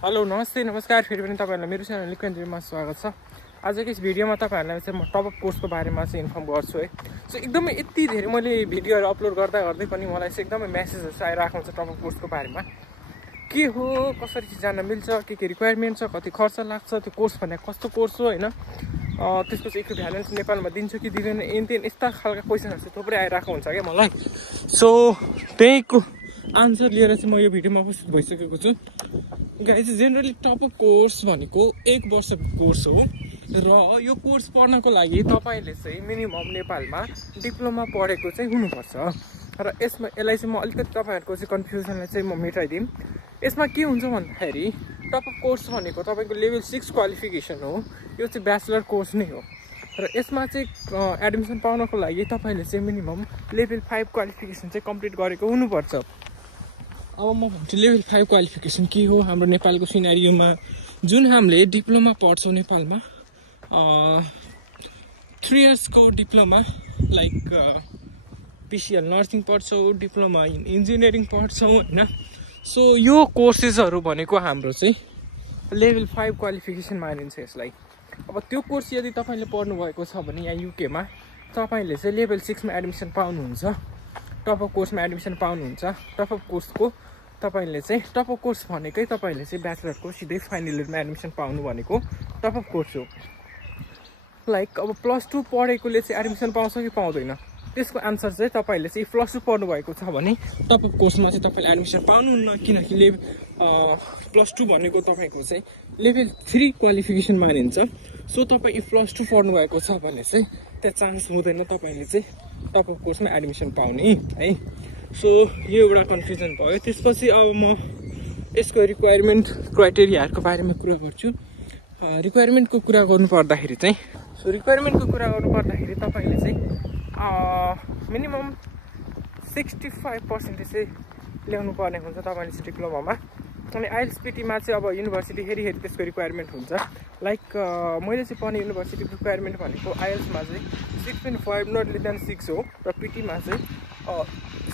Hello नमस्ते नमस्कार फेरि पनि तपाईहरुलाई मेरो च्यानल लिक्वेन्जमा स्वागत छ। आजको यस भिडियोमा तपाईहरुलाई चाहिँ म टप अप कोर्सको बारेमा चाहिँ इन्फर्म गर्छु है। सो एकदमै यति धेरै मैले भिडियोहरु अपलोड गर्दै पनि मलाई चाहिँ एकदमै मेसेजहरु आइराको हुन्छ टप अप कोर्सको बारेमा। के हो, कसरी चाहिँ जान मिल्छ, के रिक्वायरमेन्ट छ, कति खर्च लाग्छ, त्यो कोर्स भने कस्तो कोर्स हो हैन, त्यसको चाहिँ इक्विभ्यालेन्स नेपालमा दिन्छ कि दिँदैन, एनतेन यस्ता खालका क्वेशनहरु चाहिँ थुप्रै आइराको हुन्छ के मलाई। सो त्यहीको आन्सर लिएर चाहिँ म यो भिडियोमा उपस्थित भइसकेको छु। Guys, generally top up course भनेको 1 वर्षको कोर्स हो र यो कोर्स पढ्नको लागि तपाईले चाहिँ मिनिमम नेपालमा डिप्लोमा पढेको चाहिँ हुनुपर्छ र यसलाई चाहिँ म अलिकति तपाईहरुको चाहिँ कन्फ्युजनलाई चाहिँ म मेटाइदिम। यसमा के हुन्छ भन्दाखेरि टप अप कोर्स भनेको तपाईको लेभल 6 क्वालिफिकेसन हो। यो चाहिँ ब्याचलर कोर्स नै हो र यसमा चाहिँ एडमिसन पाउनको लागि तपाईले चाहिँ मिनिमम लेभल 5 क्वालिफिकेसन चाहिँ कम्प्लिट गरेको हुनुपर्छ। अब म भन्छु लेभल 5 क्वालिफिकेसन के हो। हाम्रो नेपालको सिनारियोमा जुन हामीले डिप्लोमा पढ्छौँ नेपालमा 3 इयर्सको डिप्लोमा लाइक पिसिएल नर्सिङ पढ्छौँ, डिप्लोमा इन इन्जिनियरिङ पढ्छौँ हैन। सो यो कोर्सेसहरु भनेको हाम्रो चाहिँ लेभल 5 क्वालिफिकेसन मानिन्छ यसलाई। अब त्यो कोर्स यदि तपाईले पढ्नु भएको छ भने यहाँ युकेमा तपाईले चाहिँ लेभल 6 मा एडमिसन पाउनुहुन्छ, टप अप कोर्समा एडमिसन पाउनुहुन्छ। टप अप कोर्सको तपाईले चाहिँ टप अप कोर्स भनेकै तपाईले चाहिँ ब्याचलरको सिधै फाइनल इयरमा एडमिसन पाउनु भनेको टप अप कोर्स हो। लाइक अब +2 पढेकोले चाहिँ एडमिसन पाउँछ कि पाउँदैन, त्यसको आन्सर चाहिँ तपाईले चाहिँ +2 पढ्नु भएको छ भने टप अप कोर्समा चाहिँ तपाईले एडमिसन पाउनुहुन्न, किनकि +2 भनेको तपाईको चाहिँ लेभल 3 क्वालिफिकेसन मानिन्छ। सो तपाई +2 पढ्नु भएको छ भने चाहिँ त्यहाँ चान्स हुँदैन तपाईले चाहिँ टप अप कोर्समा एडमिसन पाउने है। सो यो एउटा कन्फ्युजन भयो। त्यसपछि अब म यसको रिक्वायरमेन्ट क्राइटेरियाहरुको बारेमा कुरा गर्छु। रिक्वायरमेन्टको कुरा गर्नु पर्दाखेरि चाहिँ तपाईले चाहिँ मिनिमम 65% चाहिँ ल्याउनु पर्ने हुन्छ तपाईले चाहिँ डिप्लोमामा। अनि आइएलटिएसमा चाहिँ अब युनिभर्सिटी हेरी त्यसको रिक्वायरमेन्ट हुन्छ। लाइक मैले चाहिँ पढ्ने युनिभर्सिटीको रिक्वायरमेन्ट भनेको आइएल्समा चाहिँ 6.5 नट लेस देन 6 हो र पिटीमा चाहिँ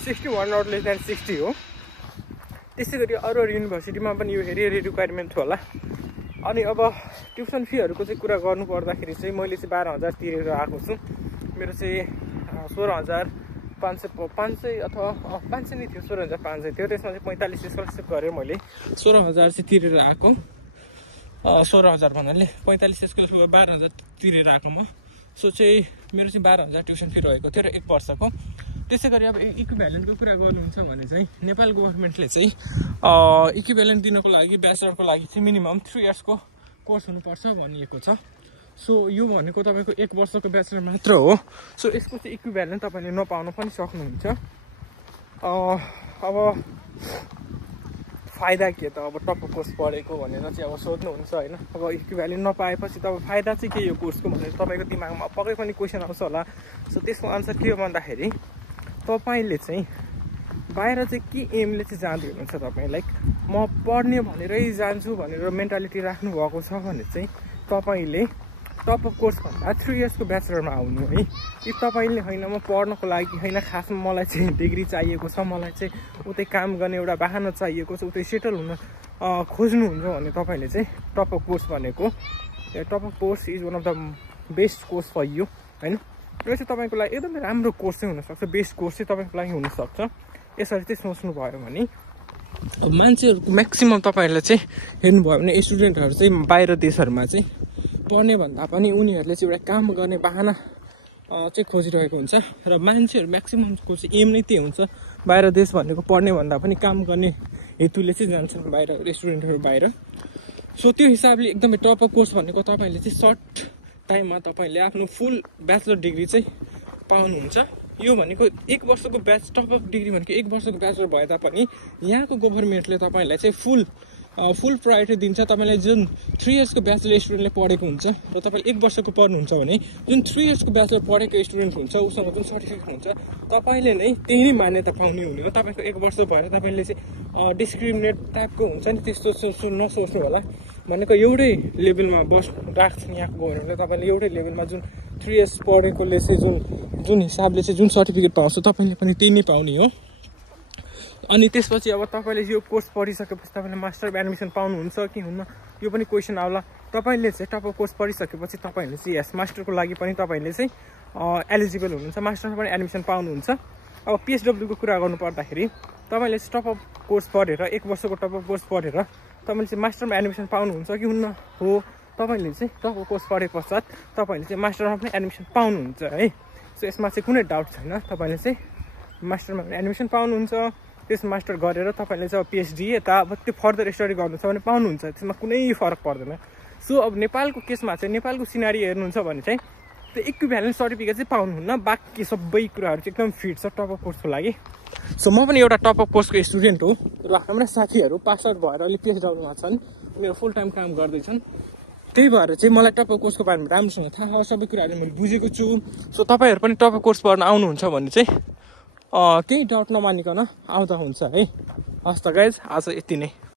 61 नट लेस देन 60 हो। त्यसै गरी अरू युनिभर्सिटीमा पनि यो हेरी रिक्वायरमेन्ट होला। अनि अब ट्युसन फीहरुको चाहिँ कुरा गर्नु पर्दाखेरि चाहिँ मैले चाहिँ 12,000 तिरेर आएको छु। मेरो चाहिँ 16,500 अथवा 500 नै थियो, 16,500 थियो। त्यसमा चाहिँ 45 स्कलरसिप गरेर मैले 16,000 चाहिँ तिरेर आएको। 16,000 भन्नाले 45 स्कलरसिप 12,000 तिरेर आएको म। सो चाहिँ मेरो चाहिँ 12,000 ट्युसन फी रहेको थियो र 1 वर्षको। त्यसै गरी अब इक्विभ्यालेन्टको कुरा गर्नुहुन्छ भने चाहिँ नेपाल गभर्नमेन्टले चाहिँ इक्विभ्यालेन्ट दिनको लागि ब्याचलरको लागि चाहिँ मिनिमम 3 इयर्सको कोर्स हुनुपर्छ भनिएको छ। सो यो भनेको तपाईको 1 वर्षको ब्याचलर मात्र हो। सो यसको चाहिँ इक्विभ्यालेन्ट तपाईले नपाउन पनि सक्नुहुन्छ। अब फाइदा के त, अब टप अप कोर्स पढेको भनेर चाहिँ अब सोध्नुहुन्छ हैन। अब इक्विभ्यालेन्ट नपाएपछि त अब फाइदा चाहिँ के यो कोर्सको भनेर तपाईको दिमागमा पक्कै पनि क्वेशन आउँछ होला। सो त्यसको आन्सर के हो भन्दाखेरि तपाईले चाहिँ बाहिर चाहिँ के एमले चाहिँ जाँदै हुनुहुन्छ। तपाईँ लाइक म पढ्ने भनेरै जान्छु भनेर मेन्टालिटी राख्नु भएको छ भने चाहिँ तपाईले टप अप कोर्स भन्दा 3 इयर्सको ब्याचलरमा आउनु है। कि तपाईले हैन म पढ्नको लागि हैन, खासमा मलाई चाहिँ डिग्री चाहिएको छ, मलाई चाहिँ उतै काम गर्ने एउटा बाहना चाहिएको छ, उतै सेटल हुन खोज्नुहुन्छ भने तपाईले चाहिँ टप अप कोर्स भनेको top up course is one of the best course for you हैन। यो चाहिँ तपाईको लागि एकदमै राम्रो कोर्स चाहिँ हुनसक्छ, बेस्ट कोर्स चाहिँ तपाईको लागि हुनसक्छ। यसरी चाहिँ सोच्नु भयो भने अब मान्छेहरुको म्याक्सिमम तपाईहरुले चाहिँ हेर्नुभयो भने स्टुडेन्टहरु चाहिँ बाहिर देशहरुमा चाहिँ पढ्ने भन्दा पनि उनीहरुले चाहिँ एउटा काम गर्ने बाहना चाहिँ खोजिरहेको हुन्छ र मान्छेहरु म्याक्सिममको चाहिँ एम नै त्यही हुन्छ। बाहिर देश भनेको पढ्ने भन्दा पनि काम गर्ने हेतुले चाहिँ जान्छन् बाहिर स्टुडेन्टहरु बाहिर। सो त्यो हिसाबले एकदमै टप अप कोर्स भनेको तपाईले चाहिँ सर्ट टाइममा तपाईले आफ्नो फुल ब्याचलर डिग्री चाहिँ पाउनुहुन्छ। यो भनेको 1 वर्षको टप अप डिग्री भनेको 1 वर्षको ब्याचलर भए तापनि यहाँको गभर्नमेन्टले तपाईलाई चाहिँ फुल प्रायोरिटी दिन्छ। तपाईलाई जुन 3 इयर्सको ब्याचलर स्टुडेन्टले पढेको हुन्छ र तपाईले 1 वर्षको पढ्नुहुन्छ भने जुन 3 इयर्सको ब्याचलर पढेको स्टुडेन्ट हुन्छ उसँग जुन सर्टिफिकेट हुन्छ तपाईले नै त्यही नै मान्यता पाउने हुने हो। तपाईको 1 वर्ष भएर तपाईले चाहिँ डिस्क्रिमिनेट टाइपको हुन्छ नि, त्यस्तो नसोच्नु होला। भनेको एउटै लेभलमा राख्छन् यहाँको गभर्नमेन्टले। तपाईले एउटै लेभलमा जुन 3 इयर्स पढेकोले चाहिँ जुन हिसाबले चाहिँ जुन सर्टिफिकेट पाउँछ तपाईले पनि त्यही नै पाउने हो। अनि त्यसपछि अब तपाईँले यो कोर्स पढिसकेपछि तपाईँले मास्टरमा एडमिसन पाउनुहुन्छ कि हुन्न यो पनि क्वेसन आउला। तपाईँले चाहिँ टप अप कोर्स पढिसकेपछि तपाईँहरूले चाहिँ यस मास्टरको लागि पनि तपाईँले चाहिँ एलिजिबल हुनुहुन्छ, मास्टरमा पनि एडमिसन पाउनुहुन्छ। अब पिएचडब्ल्यूको कुरा गर्नु पर्दाखेरि तपाईँले चाहिँ टप अप कोर्स पढेर 1 वर्षको टप अप कोर्स पढेर तपाईँले चाहिँ मास्टरमा एडमिसन पाउनुहुन्छ कि हुन्न हो। तपाईँले चाहिँ टप अप कोर्स पढे पश्चात तपाईँले चाहिँ मास्टरमा पनि एडमिसन पाउनुहुन्छ है। सो यसमा चाहिँ कुनै डाउट छैन, तपाईँले चाहिँ मास्टरमा पनि एडमिसन पाउनुहुन्छ। त्यस मास्टर गरेर तपाईँले चाहिँ अब पिएचडी यता अब त्यो फर्दर स्टडी गर्नु छ भने पाउनुहुन्छ, त्यसमा कुनै फरक पर्दैन। सो अब नेपालको केसमा चाहिँ नेपालको सिनारी हेर्नुहुन्छ भने चाहिँ त्यो इक्विभ्यालेन्ट सर्टिफिकेट चाहिँ पाउनुहुन्न, बाँकी सबै कुराहरू चाहिँ एकदम फिट छ टप अप कोर्सको लागि। सो म पनि एउटा टप अप कोर्सको स्टुडेन्ट हो र हाम्रा साथीहरू पास आउट भएर अहिले पिएचडब्ल्यूमा छन्, उनीहरू फुल टाइम काम गर्दैछन्। त्यही भएर चाहिँ मलाई टप अप कोर्सको बारेमा राम्रोसँग थाहा छ, सबै कुराहरू मैले बुझेको छु। सो तपाईँहरू पनि टप अप कोर्स पढ्न आउनुहुन्छ भने चाहिँ केही डाउट नमानिकन आउँदा हुन्छ है। हस् त गाइज, आज यति नै।